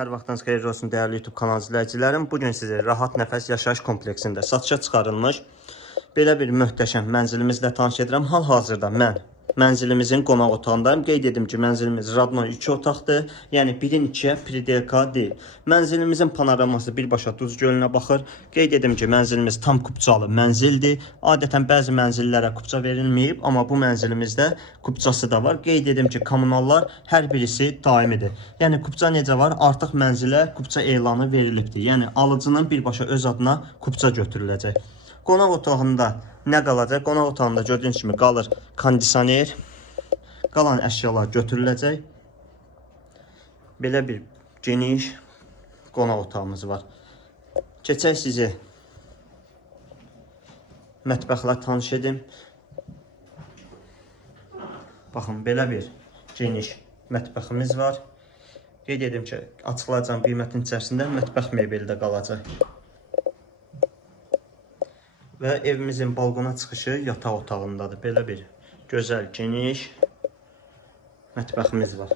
Hər vaxtınız xeyirli olsun dəyərli YouTube kanal izləyicilərim. Bu gün sizə Rahat Nəfəs yaşayış kompleksində satışa çıxarılmış belə bir möhtəşəm mənzilimizlə tanış edirəm. Hal-hazırda mən mənzilimizin qonaq otağındayım. Qeyd edim ki, mənzilimiz Radno 2 otaqdır. Yəni 1-in 2-yə pridelka deyil. Mənzilimizin panoraması birbaşa Duz gölünə baxır. Qeyd edim ki, mənzilimiz tam kupçalı mənzildir. Adətən bəzi mənzillərə kupça verilməyib, amma bu mənzilimizdə kupçası da var. Qeyd edim ki, kommunallar hər birisi daimidir. Yəni kupça necə var? Artıq mənzilə kupça elanı verilibdir. Yəni alıcının birbaşa öz adına kupça götürüləcək. Qonaq otağında nə qalacaq? Qonaq otağında gördüyünüz kimi qalır kondisioner. Qalan əşyalar götürüləcək. Belə bir geniş qonaq otağımız var. Keçək sizi mətbəxlə tanış edim. Baxın, belə bir geniş mətbəximiz var. Qeyd edim ki, açıqlayacağım qiymətin içərisində mətbəx mebeli də qalacaq. Və evimizin balkona çıxışı yataq otağındadır. Belə bir gözəl, geniş mətbəximiz var.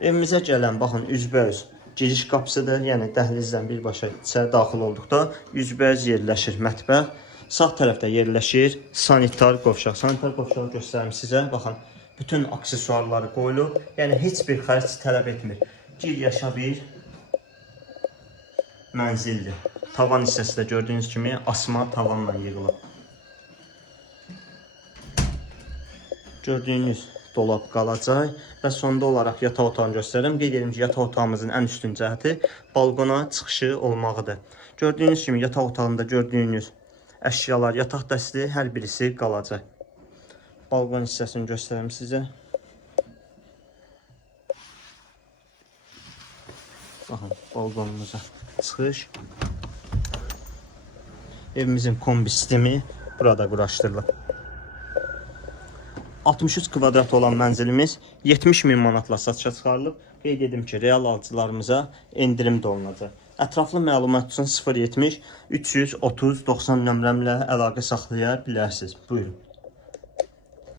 Evimizə gələn, baxın, üzbəüz giriş qapısıdır. Yəni dəhlizdən birbaşa içəri daxil olduqda üzbəüz yerləşir mətbəx. Sağ tərəfdə yerləşir sanitar qovşaq. Sanitar qovşağı göstərim sizə. Baxın, bütün aksesuarları qoyulub. Yəni heç bir xərc tələb etmir. Gir yaşa bir mənzildir. Tavan hissəsi də gördüyünüz kimi asma tavanla yığılıb. Gördüyünüz dolab qalacaq və sonda olaraq yataq otağını göstərim. Qeyd edim ki, yataq otağımızın ən üstün cəhəti balkona çıxışı olmağıdır. Gördüyünüz kimi yataq otağında gördüyünüz əşyalar, yataq dəsti hər birisi qalacaq. Balkon hissəsini göstərim sizə. Baxın, balkonumuza çıxış. Evimizin kombi sistemi burada quraşdırılıb. 63 kvadrat olan mənzilimiz 70 min manatla satışa çıxarılıb. Qeyd edim ki, real alıcılarımıza endirim də olunacaq. Ətraflı məlumat üçün 070 330 90 nömrəmlə əlaqə saxlaya bilərsiniz. Buyurun.